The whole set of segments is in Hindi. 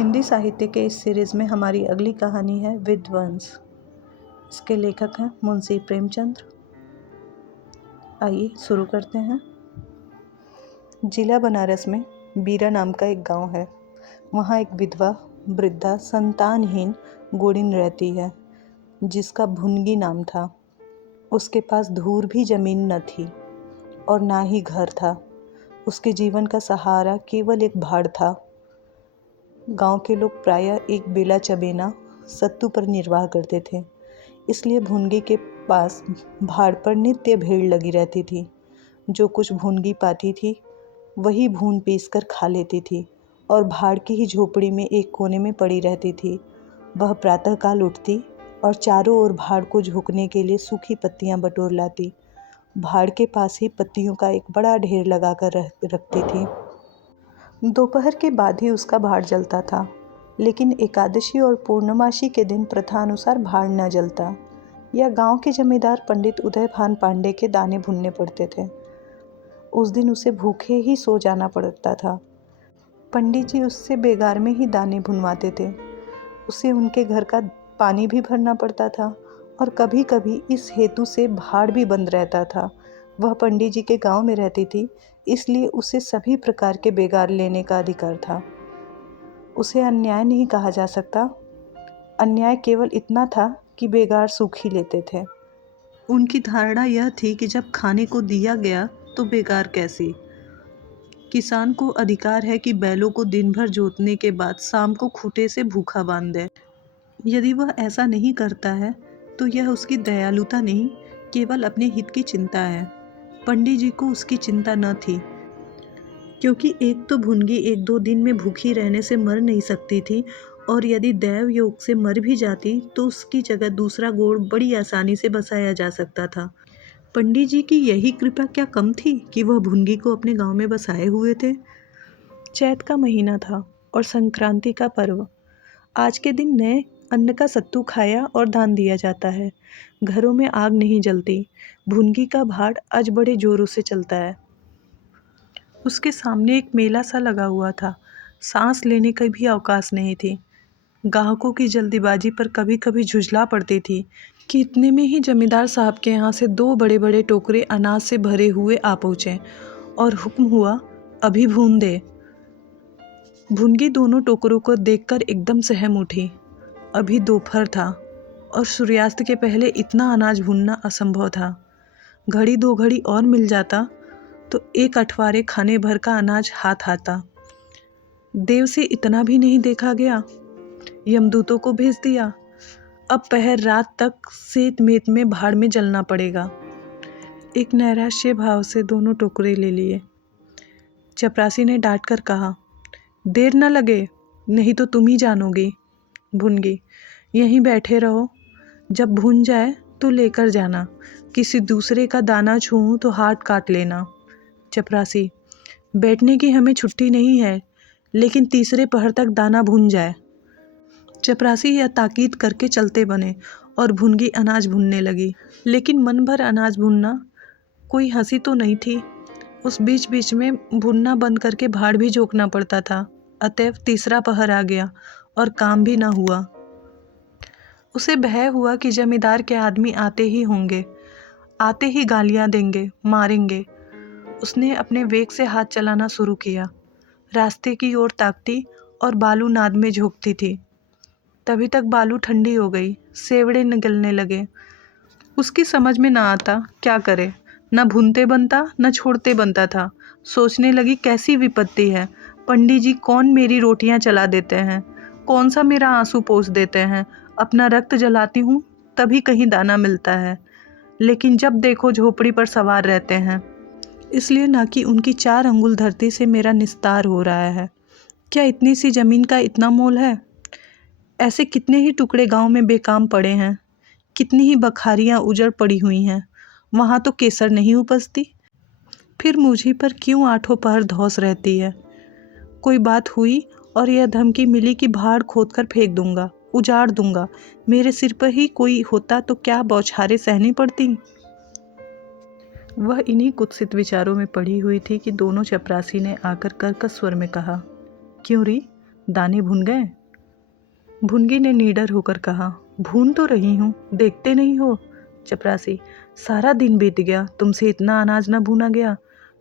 हिंदी साहित्य के इस सीरीज़ में हमारी अगली कहानी है विध्वंस। इसके लेखक हैं मुंशी प्रेमचंद। आइए शुरू करते हैं। जिला बनारस में बीरा नाम का एक गांव है। वहाँ एक विधवा वृद्धा संतानहीन गोड़िन रहती है जिसका भुनगी नाम था। उसके पास धूर भी जमीन न थी और ना ही घर था। उसके जीवन का सहारा केवल एक भाड़ था। गांव के लोग प्रायः एक बेला चबेना सत्तू पर निर्वाह करते थे, इसलिए भुनगी के पास भाड़ पर नित्य भीड़ लगी रहती थी। जो कुछ भुनगी पाती थी वही भून पीस कर खा लेती थी और भाड़ की ही झोपड़ी में एक कोने में पड़ी रहती थी। वह प्रातःकाल उठती और चारों ओर भाड़ को झोंकने के लिए सूखी पत्तियां बटोर लाती। भाड़ के पास ही पत्तियों का एक बड़ा ढेर लगाकर रखती थी। दोपहर के बाद ही उसका भाड़ जलता था, लेकिन एकादशी और पूर्णमासी के दिन प्रथा अनुसार भाड़ न जलता। यह गांव के जमींदार पंडित उदयभान पांडे के दाने भुनने पड़ते थे। उस दिन उसे भूखे ही सो जाना पड़ता था। पंडित जी उससे बेगार में ही दाने भुनवाते थे। उसे उनके घर का पानी भी भरना पड़ता था और कभी कभी इस हेतु से भाड़ भी बंद रहता था। वह पंडित जी के गांव में रहती थी, इसलिए उसे सभी प्रकार के बेगार लेने का अधिकार था। उसे अन्याय नहीं कहा जा सकता। अन्याय केवल इतना था कि बेगार सूख ही लेते थे। उनकी धारणा यह थी कि जब खाने को दिया गया तो बेगार कैसी। किसान को अधिकार है कि बैलों को दिन भर जोतने के बाद शाम को खूंटे से भूखा बांध दे। यदि वह ऐसा नहीं करता है तो यह उसकी दयालुता नहीं, केवल अपने हित की चिंता है। पंडित जी को उसकी चिंता न थी, क्योंकि एक तो भुनगी एक दो दिन में भूखी रहने से मर नहीं सकती थी, और यदि दैव योग से मर भी जाती तो उसकी जगह दूसरा गोड़ बड़ी आसानी से बसाया जा सकता था। पंडित जी की यही कृपा क्या कम थी कि वह भुनगी को अपने गांव में बसाए हुए थे। चैत का महीना था और संक्रांति का पर्व। आज के दिन नए अन्न का सत्तू खाया और दान दिया जाता है। घरों में आग नहीं जलती। भुनगी का भाड़ आज बड़े जोरों से चलता है। उसके सामने एक मेला सा लगा हुआ था। सांस लेने का भी अवकाश नहीं थी। ग्राहकों की जल्दीबाजी पर कभी कभी झुंझला पड़ती थी कि इतने में ही जमींदार साहब के यहाँ से दो बड़े बड़े टोकरे अनाज से भरे हुए आ पहुँचे और हुक्म हुआ, अभी भून दे। भुनगी दोनों टोकरों को देखकर एकदम सहम उठी। अभी दोपहर था और सूर्यास्त के पहले इतना अनाज भूनना असंभव था। घड़ी दो घड़ी और मिल जाता तो एक अठवारे खाने भर का अनाज हाथ आता। देव से इतना भी नहीं देखा गया। यमदूतों को भेज दिया। अब पहर रात तक सेत मेत में भाड़ में जलना पड़ेगा। एक नैराश्य भाव से दोनों टोकरे ले लिए। चपरासी ने डांट कर कहा, देर न लगे, नहीं तो तुम ही जानोगी। भुनगी, यहीं बैठे रहो, जब भून जाए तो लेकर जाना। किसी दूसरे का दाना छूऊं तो हाथ काट लेना। चपरासी, बैठने की हमें छुट्टी नहीं है, लेकिन तीसरे पहर तक दाना भून जाए। चपरासी यह ताकीद करके चलते बने और भुनगी अनाज भूनने लगी, लेकिन मन भर अनाज भूनना कोई हंसी तो नहीं थी। उस बीच बीच में भुनना बंद करके भाड़ भी झोंकना पड़ता था। अतएव तीसरा पहर आ गया और काम भी न हुआ। उसे भय हुआ कि जमींदार के आदमी आते ही होंगे, आते ही गालियां देंगे, मारेंगे। उसने अपने वेग से हाथ चलाना शुरू किया। रास्ते की ओर ताकती और बालू नाद में झोंकती थी। तभी तक बालू ठंडी हो गई, सेवड़े निकलने लगे। उसकी समझ में ना आता क्या करे। न भूनते बनता न छोड़ते बनता था। सोचने लगी, कैसी विपत्ति है। पंडित जी कौन मेरी रोटियां चला देते हैं, कौन सा मेरा आंसू पोंछ देते हैं। अपना रक्त जलाती हूँ तभी कहीं दाना मिलता है, लेकिन जब देखो झोपड़ी पर सवार रहते हैं, इसलिए ना कि उनकी 4 अंगुल धरती से मेरा निस्तार हो रहा है। क्या इतनी सी जमीन का इतना मोल है। ऐसे कितने ही टुकड़े गांव में बेकाम पड़े हैं, कितनी ही बखारियां उजड़ पड़ी हुई हैं, वहाँ तो केसर नहीं उपजती। फिर मुझी पर क्यों आठों पहर धौंस रहती है। कोई बात हुई और यह धमकी मिली कि भाड़ खोद कर फेंक दूंगा, उजाड़ दूंगा। मेरे सिर पर ही कोई होता तो क्या बौछारें सहनी पड़ती। वह इन्हीं कुत्सित विचारों में पड़ी हुई थी कि दोनों चपरासी ने आकर कर्कश स्वर में कहा, क्यों री, दाने भुन गए? भुनगी ने निडर होकर कहा। भून तो रही हूँ, देखते नहीं हो? चपरासी, सारा दिन बीत गया, तुमसे इतना अनाज न भूना गया।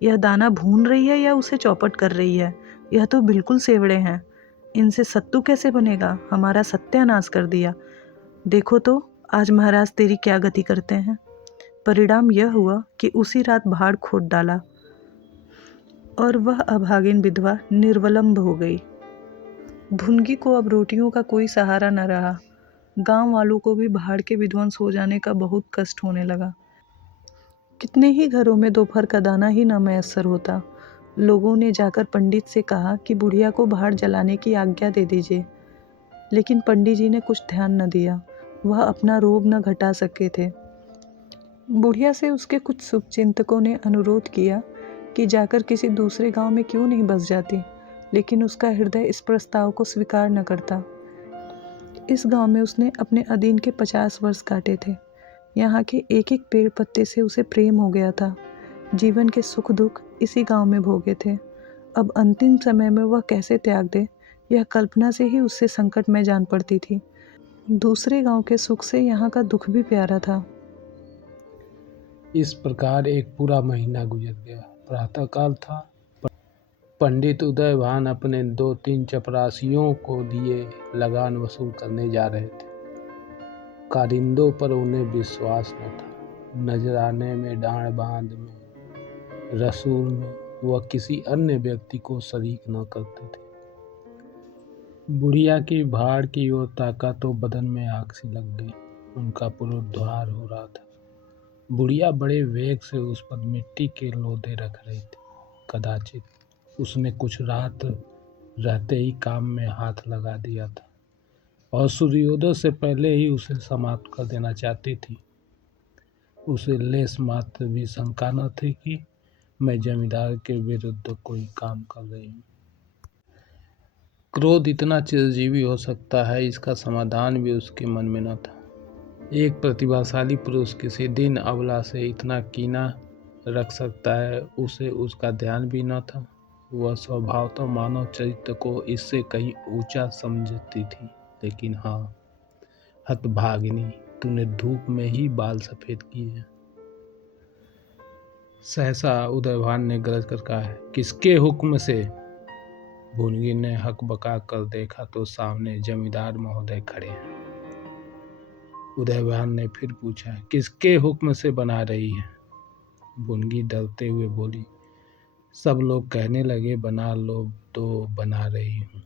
यह दाना भून रही है या उसे चौपट कर रही है? यह तो बिल्कुल सेवड़े हैं, इनसे सत्तू कैसे बनेगा? हमारा सत्यानाश कर दिया। देखो तो आज महाराज तेरी क्या गति करते हैं। परिणाम यह हुआ कि उसी रात भाड़ खोद डाला और वह अभागिन विधवा निर्वलंब हो गई। भुनगी को अब रोटियों का कोई सहारा न रहा। गांव वालों को भी भाड़ के विध्वंस हो जाने का बहुत कष्ट होने लगा। कितने ही घरों में दोपहर का दाना ही न मैसर होता। लोगों ने जाकर पंडित से कहा कि बुढ़िया को भाड़ जलाने की आज्ञा दे दीजिए, लेकिन पंडित जी ने कुछ ध्यान न दिया। वह अपना रोब न घटा सके थे। बुढ़िया से उसके कुछ शुभचिंतकों ने अनुरोध किया कि जाकर किसी दूसरे गांव में क्यों नहीं बस जाती, लेकिन उसका हृदय इस प्रस्ताव को स्वीकार न करता। इस गांव में उसने अपने अधीन के 50 वर्ष काटे थे। यहाँ के एक एक पेड़ पत्ते से उसे प्रेम हो गया था। जीवन के सुख दुख इसी गांव में भोगे थे। अब अंतिम समय में वह कैसे त्याग दे, यह कल्पना से ही उससे संकट में जान पड़ती थी। दूसरे गांव के सुख से यहाँ का दुख भी प्यारा था। इस प्रकार एक पूरा महीना गुजर गया। प्रातःकाल था। पंडित उदयभान अपने 2-3 चपरासियों को दिए लगान वसूल करने जा रहे थे। कारिंदों पर उन्हें विश्वास न था। नजराने में, डांड बांध में, रसूल में वह किसी अन्य व्यक्ति को शरीक न करते थे। बुढ़िया की भाड़ की ओर ताका तो बदन में आग सी लग गई। उनका पुनरुद्धार हो रहा था। बुढ़िया बड़े वेग से उस पर मिट्टी के लोदे रख रही थी। कदाचित उसने कुछ रात रहते ही काम में हाथ लगा दिया था और सूर्योदय से पहले ही उसे समाप्त कर देना चाहती थी। उसे लेस मात्र भी शंका न थी कि मैं जमींदार के विरुद्ध कोई काम कर रही हूँ। क्रोध इतना चिरजीवी हो सकता है, इसका समाधान भी उसके मन में न था। एक प्रतिभाशाली पुरुष किसी दिन अबला से इतना कीना रख सकता है, उसे उसका ध्यान भी न था। वह स्वभावतः मानव चरित्र को इससे कहीं ऊंचा समझती थी। लेकिन हाँ, हतभागिनी, तूने धूप में ही बाल सफेद किए हैं। सहसा उदयभान ने गरज कर कहा, है किसके हुक्म से? भुनगी ने हकबका कर देखा तो सामने जमींदार महोदय खड़े हैं। उदयभान ने फिर पूछा, किसके हुक्म से बना रही है? भुनगी डरते हुए बोली, सब लोग कहने लगे बना लो तो बना रही हूँ।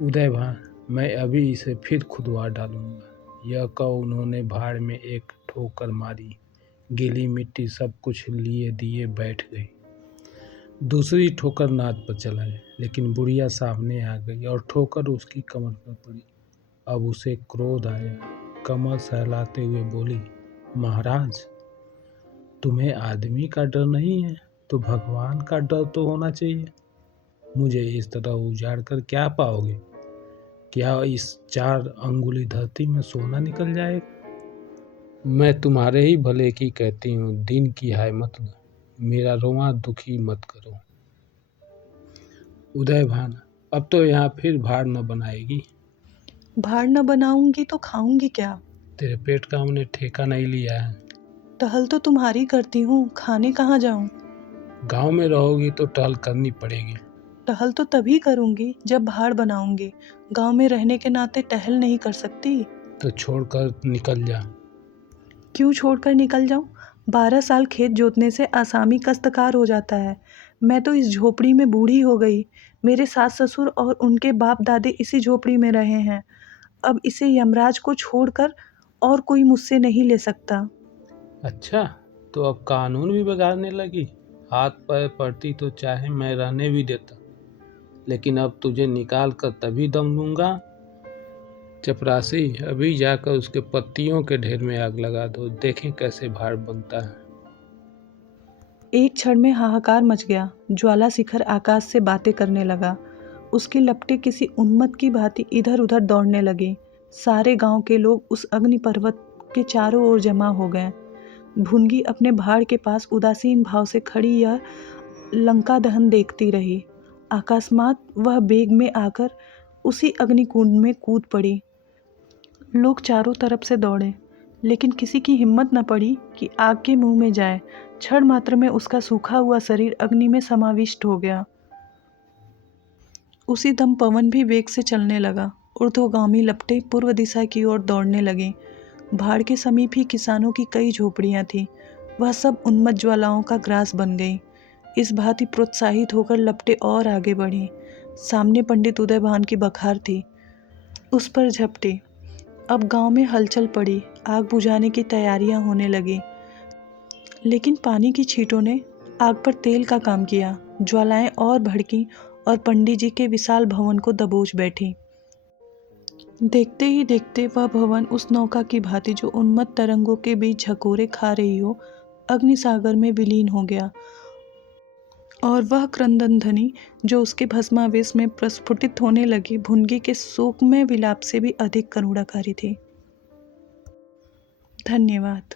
उदयभान, मैं अभी इसे फिर खुदवा डालूंगा। यह कह उन्होंने भाड़ में एक ठोकर मारी। गीली मिट्टी सब कुछ लिए दिए बैठ गई। दूसरी ठोकर नाद पर चलाए, लेकिन बुढ़िया सामने आ गई और ठोकर उसकी कमर पर पड़ी। अब उसे क्रोध आया। कमर सहलाते हुए बोली, महाराज, तुम्हें आदमी का डर नहीं है तो भगवान का डर तो होना चाहिए। मुझे इस तरह उजाड़ कर क्या पाओगे? क्या इस 4 अंगुली धरती में सोना निकल जाएगा? मैं तुम्हारे ही भले की कहती हूँ, दिन की हाय मत लो, मेरा रोआ दुखी मत करो। उदयभान, अब तो यहाँ फिर भाड़ न बनाएगी। भाड़ न बनाऊंगी तो खाऊंगी क्या? तेरे पेट का हमने ठेका नहीं लिया है। टहल तो तुम्हारी करती हूँ, खाने कहाँ जाऊँ? गांव में रहोगी तो टहल करनी पड़ेगी। टहल तो तभी करूंगी जब भाड़ बनाऊंगी। गांव में रहने के नाते टहल नहीं कर सकती। तो छोड़कर निकल जा। क्यों छोड़कर निकल जाऊं? 12 साल खेत जोतने से आसामी काश्तकार हो जाता है। मैं तो इस झोपड़ी में बूढ़ी हो गई। मेरे सास ससुर और उनके बाप दादे इसी झोपड़ी में रहे हैं। अब इसे यमराज को छोड़कर और कोई मुझसे नहीं ले सकता। अच्छा, तो अब कानून भी बिगाड़ने लगी। हाथ पैर पड़ती तो चाहे मैं रहने भी देता, लेकिन अब तुझे निकाल कर तभी दम लूंगा। चपरासी, अभी जाकर उसके पत्तियों के ढेर में आग लगा दो, देखें कैसे भाड़ बनता है। एक क्षण में हाहाकार मच गया। ज्वाला शिखर आकाश से बातें करने लगा। उसकी लपटें किसी उन्मत्त की भांति इधर उधर दौड़ने लगी। सारे गांव के लोग उस अग्नि पर्वत के चारों ओर जमा हो गए। भुनगी अपने भाड़ के पास उदासीन भाव से खड़ी यह लंका दहन देखती रही। अकस्मात वह बेग में आकर उसी अग्निकुंड में कूद पड़ी। लोग चारों तरफ से दौड़े, लेकिन किसी की हिम्मत न पड़ी कि आग के मुंह में जाए। क्षण मात्र में उसका सूखा हुआ शरीर अग्नि में समाविष्ट हो गया। उसी दम पवन भी वेग से चलने लगा। ऊर्ध्वगामी लपटें पूर्व दिशा की ओर दौड़ने लगी। भाड़ के समीप ही किसानों की कई झोपड़ियां थीं। वह सब उन्मत्त ज्वालाओं का ग्रास बन गई। इस भांति प्रोत्साहित होकर लपटें और आगे बढ़ी। सामने पंडित उदयभान की बखार थी, उस पर झपटी। अब गांव में हलचल पड़ी। आग बुझाने की तैयारियां होने लगी, लेकिन पानी की छींटों ने आग पर तेल का काम किया। ज्वालाएं और भड़कीं और पंडित जी के विशाल भवन को दबोच बैठी। देखते ही देखते वह भवन उस नौका की भांति जो उन्मत्त तरंगों के बीच झकोरे खा रही हो, अग्निसागर में विलीन हो गया। और वह क्रंदन ध्वनि जो उसके भस्मावेश में प्रस्फुटित होने लगी, भुनगे के शोकमय विलाप से भी अधिक करुणाकारी थी। धन्यवाद।